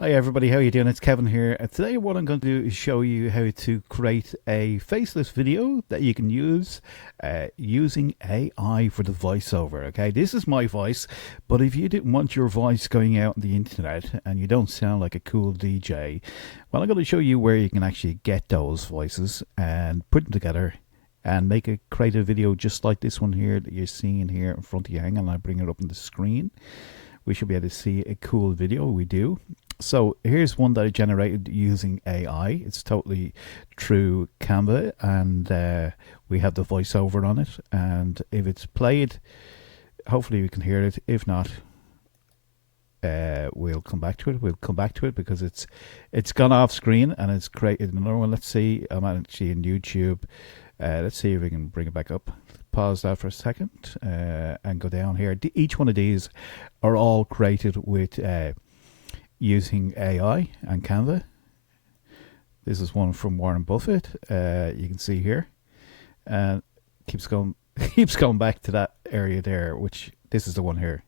Hi everybody, how you doing? It's Kevin here. Today what I'm going to do is show you how to create a faceless video that you can use using AI for the voiceover. Okay, this is my voice, but if you didn't want your voice going out on the internet and you don't sound like a cool DJ, well, I'm going to show you where you can actually get those voices and put them together and create a video just like this one here that you're seeing here in front of you. Hang on, I'll bring it up on the screen. We should be able to see a cool video. We do. So here's one that I generated using AI. It's totally through Canva, and we have the voiceover on it. And if it's played, hopefully we can hear it. If not, we'll come back to it. We'll come back to it because it's gone off screen and it's created another one. Let's see. I'm actually in YouTube. Let's see if we can bring it back up. Pause that for a second and go down here. Each one of these are all created with using AI and Canva. This is one from Warren Buffett. You can see here, and keeps going keeps going back to that area there. Which this is the one here.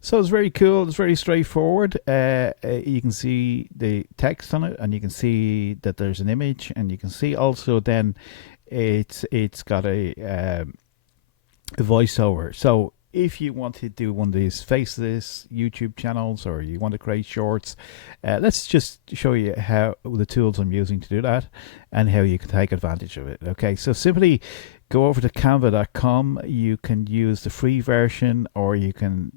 So it's very cool. It's very straightforward. You can see the text on it, and you can see that there's an image, and you can see also then it's got a voiceover. So if you want to do one of these faceless YouTube channels or you want to create shorts, let's just show you how the tools I'm using to do that and how you can take advantage of it. Okay, so simply go over to canva.com. You can use the free version or you can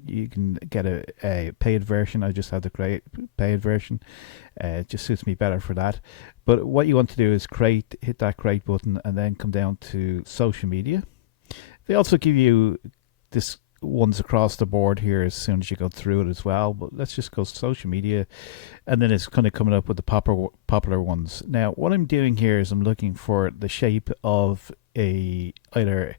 get a paid version. I just have the paid version. It just suits me better for that. But what you want to do is hit that create button and then come down to social media. They also give you this ones across the board here as soon as you go through it as well. But let's just go social media, and then it's kind of coming up with the popular ones. Now, what I'm doing here is I'm looking for the shape of either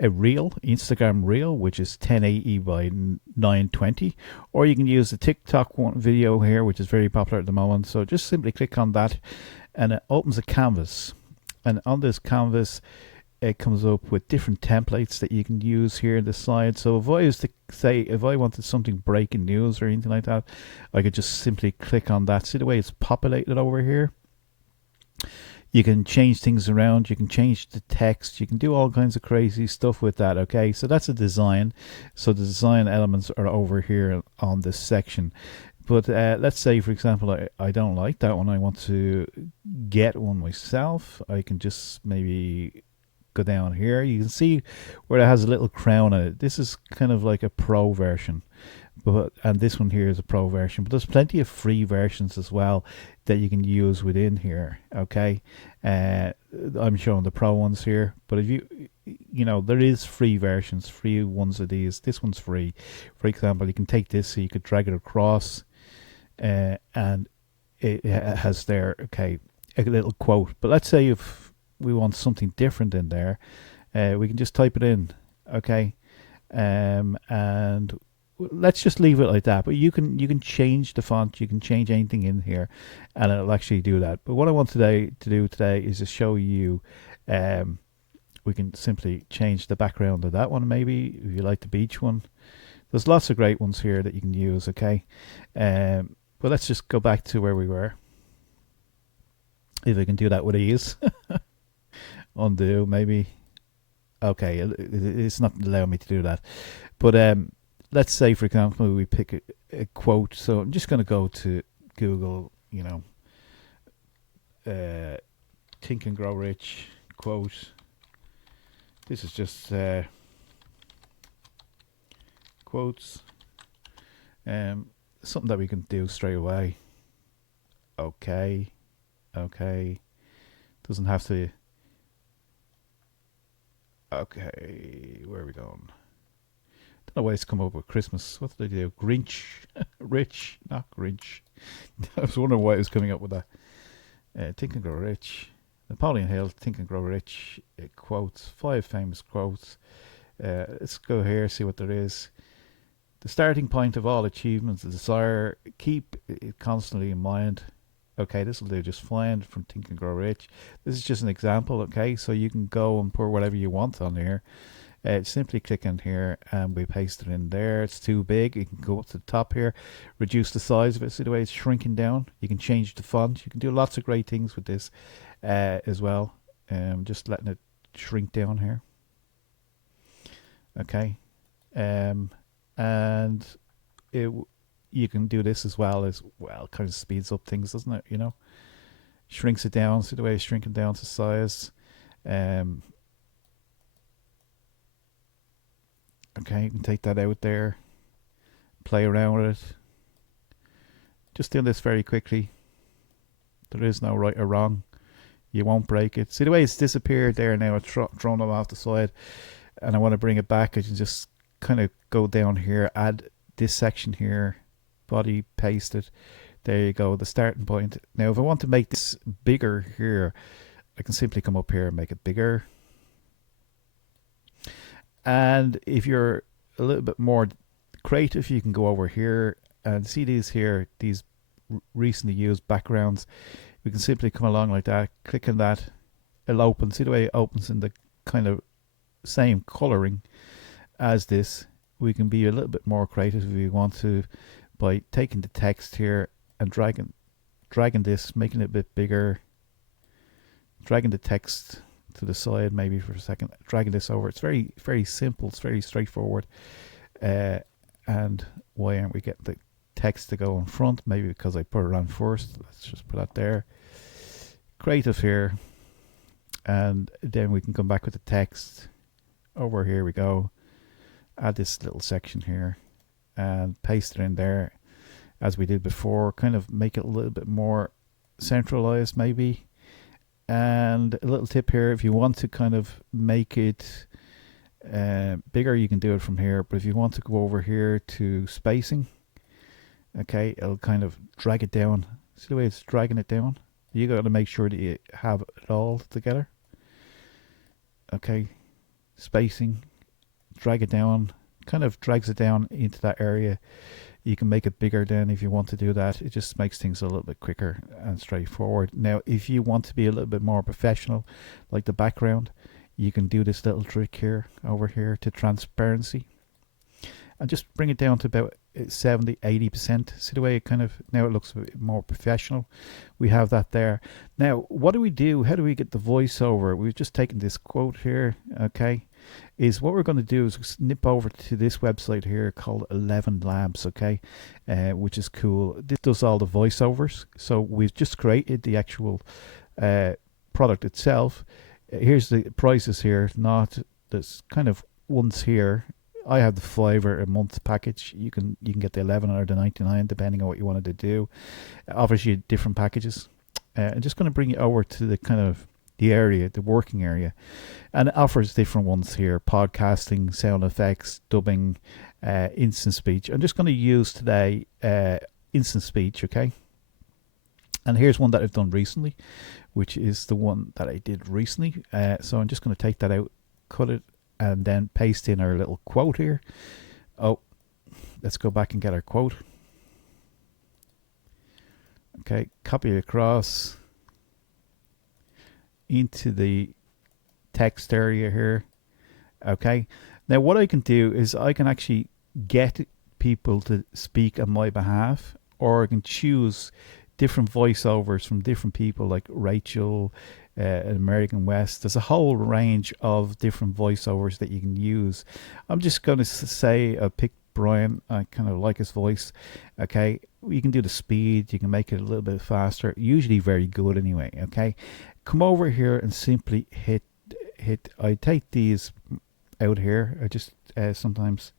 a reel, Instagram reel, which is 1080 by 920, or you can use the TikTok one video here, which is very popular at the moment. So just simply click on that, and it opens a canvas, and on this canvas it comes up with different templates that you can use here in the side. So if I was to say, if I wanted something breaking news or anything like that, I could just simply click on that. See the way it's populated over here? You can change things around, you can change the text, you can do all kinds of crazy stuff with that. Okay, so that's a design. So the design elements are over here on this section. But let's say, for example, I don't like that one. I want to get one myself. I can just maybe go down here. You can see where it has a little crown on it. This is kind of like a pro version, and this one here is a pro version, but there's plenty of free versions as well that you can use within here. Okay, I'm showing the pro ones here, but if there is free versions, free ones of these. This one's free. For example, you can take this, so you could drag it across, and it has there, okay, a little quote. But let's say if we want something different in there, we can just type it in. Okay, and let's just leave it like that. But you can change the font, you can change anything in here, and it'll actually do that. But what I want to do today is to show you. We can simply change the background of that one, maybe if you like the beach one. There's lots of great ones here that you can use. Okay, but let's just go back to where we were. If I can do that with ease. Undo, maybe. Okay, it's not allowing me to do that. But let's say, for example, we pick a quote. So I'm just going to go to Google, Think and Grow Rich quote. This is just quotes. Something that we can do straight away. Okay. Doesn't have to. Okay, where are we going? Don't know why it's come up with Christmas. What did they do? Grinch. Rich, not Grinch. I was wondering why it was coming up with that. Think and Grow Rich. Napoleon Hill, Think and Grow Rich. Quotes. 5 famous quotes. Let's go here, see what there is. The starting point of all achievements is desire. Keep it constantly in mind. Okay, this will do just fine from Think and Grow Rich. This is just an example, okay? So you can go and put whatever you want on here. Simply click in here and we paste it in there. It's too big. You can go up to the top here, reduce the size of it. See the way it's shrinking down? You can change the font. You can do lots of great things with this as well. Just letting it shrink down here. Okay. And you can do this as well. Kind of speeds up things, doesn't it? You know, shrinks it down. See the way it's shrinking down to size. Okay, you can take that out there, play around with it. Just doing this very quickly. There is no right or wrong. You won't break it. See the way it's disappeared there now. It's thrown them off the side, and I want to bring it back. I can just kind of go down here, add this section here, body, paste it. There you go, the starting point. Now, if I want to make this bigger here, I can simply come up here and make it bigger. And if you're a little bit more creative, you can go over here and see these here, these recently used backgrounds. We can simply come along like that, click on that, it'll open. See the way it opens in the kind of same coloring as this. We can be a little bit more creative if we want to by taking the text here and dragging this, making it a bit bigger, dragging the text to the side maybe for a second, dragging this over. It's very, very simple. It's very straightforward. And why aren't we getting the text to go in front? Maybe because I put it on first. Let's just put that there. Creative here. And then we can come back with the text. Over here we go. Add this little section here and paste it in there as we did before. Kind of make it a little bit more centralized maybe. And a little tip here, if you want to kind of make it bigger, you can do it from here. But if you want to go over here to spacing, okay, it'll kind of drag it down. See the way it's dragging it down? You got to make sure that you have it all together. Okay, spacing, drag it down, kind of drags it down into that area. You can make it bigger then if you want to do that. It just makes things a little bit quicker and straightforward. Now, if you want to be a little bit more professional, like the background, you can do this little trick here, over here to transparency. And just bring it down to about 70-80%. See the way it kind of, now it looks a bit more professional. We have that there. Now, what do we do? How do we get the voiceover? We've just taken this quote here, okay? Is what we're going to do is snip over to this website here called 11 Labs, okay, which is cool. This does all the voiceovers. So we've just created the actual product itself. Here's the prices here. Not there's kind of ones here. I have the $5 a month package. You can get the 11 or the 99 depending on what you wanted to do. It offers you different packages. I'm just going to bring you over to the kind of the area, the working area, and it offers different ones here: podcasting, sound effects, dubbing, instant speech. I'm just going to use today instant speech, okay? And here's one that I've done recently, which is the one that I did recently. So I'm just going to take that out, cut it, and then paste in our little quote here. Oh, let's go back and get our quote. Okay, copy it across into the text area here. Okay, now what I can do is I can actually get people to speak on my behalf, or I can choose different voiceovers from different people like Rachel, American West. There's a whole range of different voiceovers that you can use. I'm just going to say I picked Brian. I kind of like his voice. Okay, you can do the speed, you can make it a little bit faster, usually very good anyway. Okay, come over here and simply hit. I take these out here. I just sometimes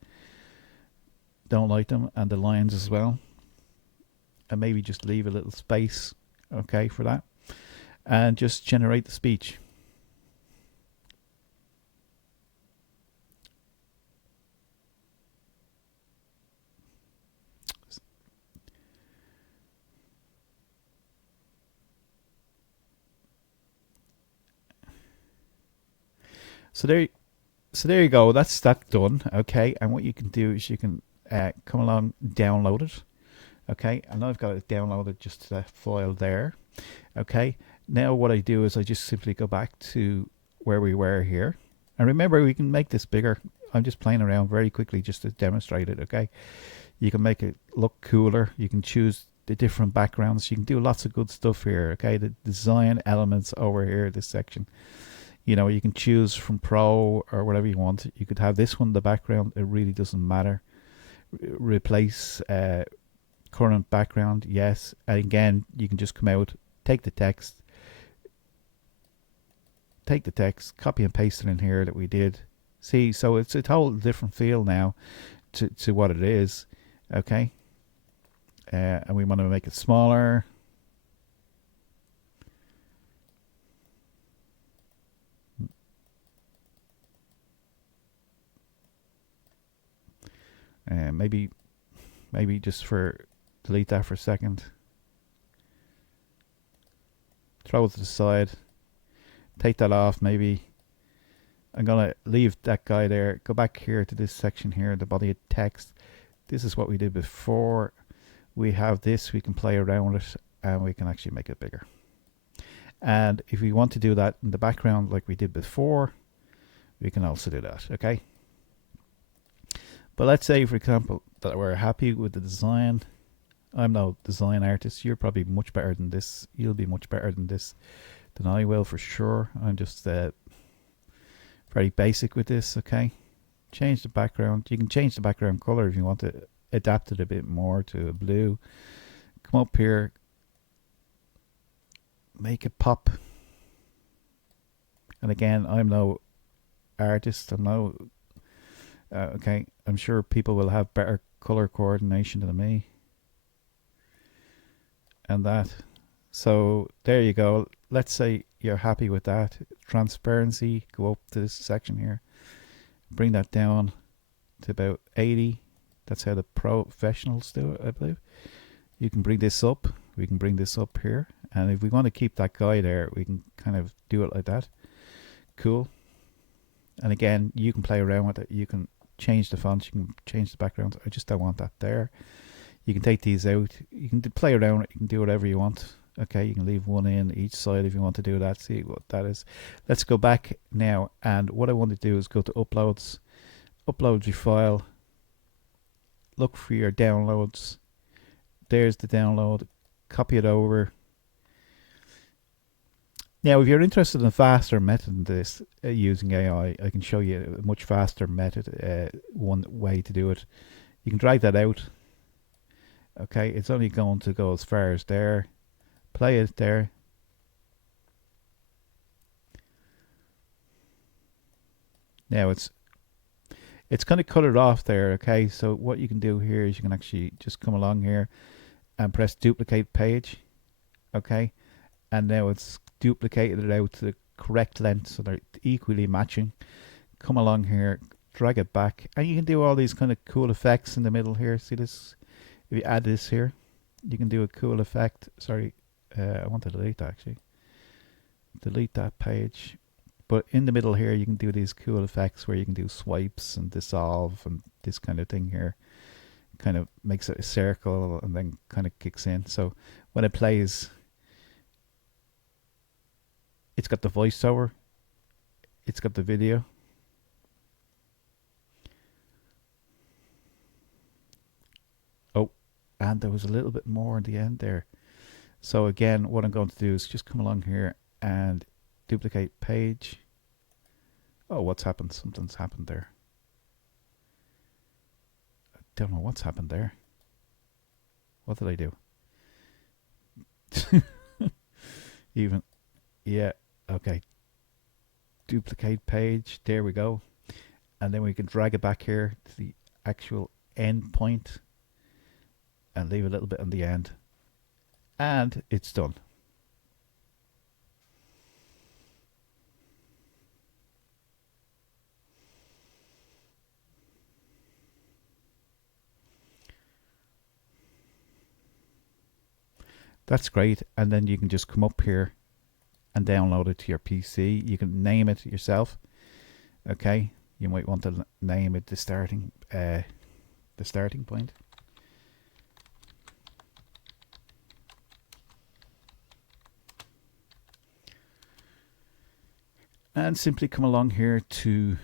don't like them, and the lines as well, and maybe just leave a little space, okay, for that, and just generate the speech. So there you go. That's that done. Okay, and what you can do is you can come along, download it. Okay, and I've got it downloaded just to that file there. Okay, now what I do is I just simply go back to where we were here. And remember, we can make this bigger. I'm just playing around very quickly just to demonstrate it, okay? You can make it look cooler. You can choose the different backgrounds. You can do lots of good stuff here, okay? The design elements over here, this section. You know, you can choose from Pro or whatever you want. You could have this one, the background. It really doesn't matter. Replace current background, yes. And again, you can just come out, take the text, copy and paste it in here that we did. See, so it's a whole different feel now to what it is, okay? And we want to make it smaller. And maybe just for delete that for a second. Throw it to the side. Take that off maybe. I'm going to leave that guy there. Go back here to this section here, the body of text. This is what we did before. We have this. We can play around with it and we can actually make it bigger. And if we want to do that in the background like we did before, we can also do that, okay? But let's say, for example, that we're happy with the design. I'm no design artist. You're probably much better than this. You'll be much better than this than I will for sure. I'm just very basic with this, okay? Change the background. You can change the background color if you want to adapt it a bit more to a blue. Come up here. Make it pop. And again, I'm no artist. I'm no... okay, I'm sure people will have better color coordination than me. And that. So there you go. Let's say you're happy with that. Transparency, go up to this section here. Bring that down to about 80. That's how the professionals do it, I believe. You can bring this up. We can bring this up here. And if we want to keep that guy there, we can kind of do it like that. Cool. And again, you can play around with it. You can change the fonts. You can change the background. I just don't want that there. You can take these out. You can play around it. You can do whatever you want. Okay, you can leave one in each side if you want to do that. See what that is. Let's go back now. And what I want to do is go to Uploads. Upload your file. Look for your downloads. There's the download. Copy it over. Now, if you're interested in a faster method than this using AI, I can show you a much faster method, one way to do it. You can drag that out. Okay, it's only going to go as far as there. Play it there. Now it's kind of colored off there. Okay, so what you can do here is you can actually just come along here and press duplicate page. Okay, and now it's duplicated it out to the correct length so they're equally matching. Come along here, drag it back, and you can do all these kind of cool effects in the middle here. See this? If you add this here, you can do a cool effect. Sorry, I want to delete that actually. Delete that page. But in the middle here, you can do these cool effects where you can do swipes and dissolve and this kind of thing here. Kind of makes it a circle and then kind of kicks in. So when it plays, it's got the voiceover. It's got the video. Oh, and there was a little bit more in the end there. So again, what I'm going to do is just come along here and duplicate page. Oh, what's happened? Something's happened there. I don't know what's happened there. What did I do? Even, yeah, okay. Duplicate page, there we go. And then we can drag it back here to the actual end point and leave a little bit on the end. And it's done. That's great. And then you can just come up here and download it to your PC. You can name it yourself. Okay. You might want to name it the starting point. and simply come along here to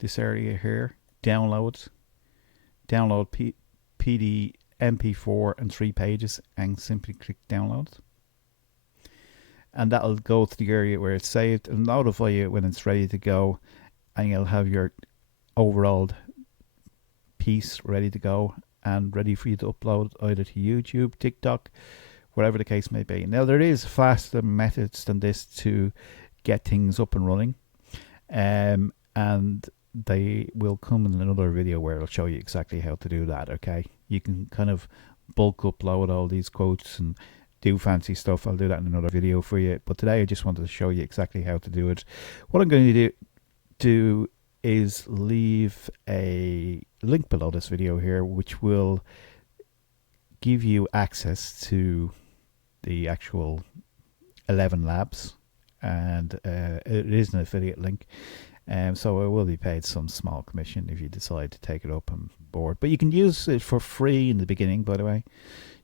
this area here, download PD MP4 and 3 pages, and simply click download. And that'll go to the area where it's saved and notify you when it's ready to go, and you'll have your overall piece ready to go and ready for you to upload either to YouTube, TikTok, whatever the case may be. Now, there is faster methods than this to get things up and running, and they will come in another video where I'll show you exactly how to do that. Okay, you can kind of bulk upload all these quotes and do fancy stuff. I'll do that in another video for you, but today I just wanted to show you exactly how to do it. What I'm going to do is leave a link below this video here, which will give you access to the actual 11 labs, and it is an affiliate link, so I will be paid some small commission if you decide to take it up on board. But you can use it for free in the beginning, by the way.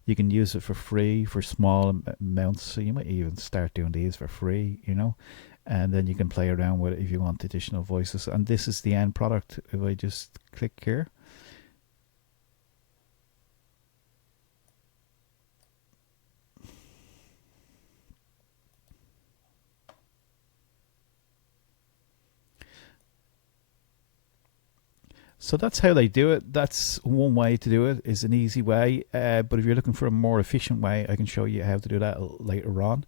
You can use it for free for small amounts, so you might even start doing these for free, you know, and then you can play around with it if you want additional voices. And this is the end product. If I just click here, so that's how they do it. That's one way to do it, is an easy way. But if you're looking for a more efficient way, I can show you how to do that later on.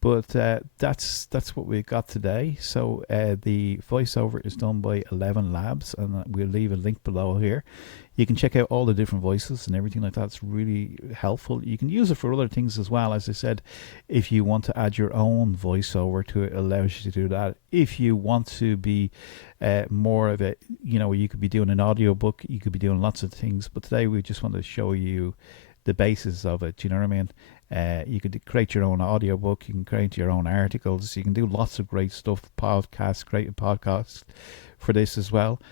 But that's what we got today. So the voiceover is done by 11 Labs, and we'll leave a link below here. You can check out all the different voices and everything like that. It's really helpful. You can use it for other things as well. As I said, if you want to add your own voiceover to it, allows you to do that. If you want to be more of a, you know, you could be doing an audiobook, you could be doing lots of things. But today we just want to show you the basis of it. Do you know what I mean? You could create your own audiobook, you can create your own articles, you can do lots of great stuff, podcasts, create a podcast for this as well.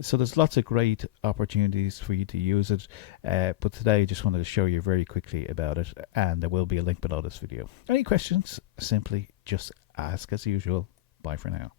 So there's lots of great opportunities for you to use it. But today I just wanted to show you very quickly about it, and there will be a link below this video. Any questions? Simply just ask as usual. Bye for now.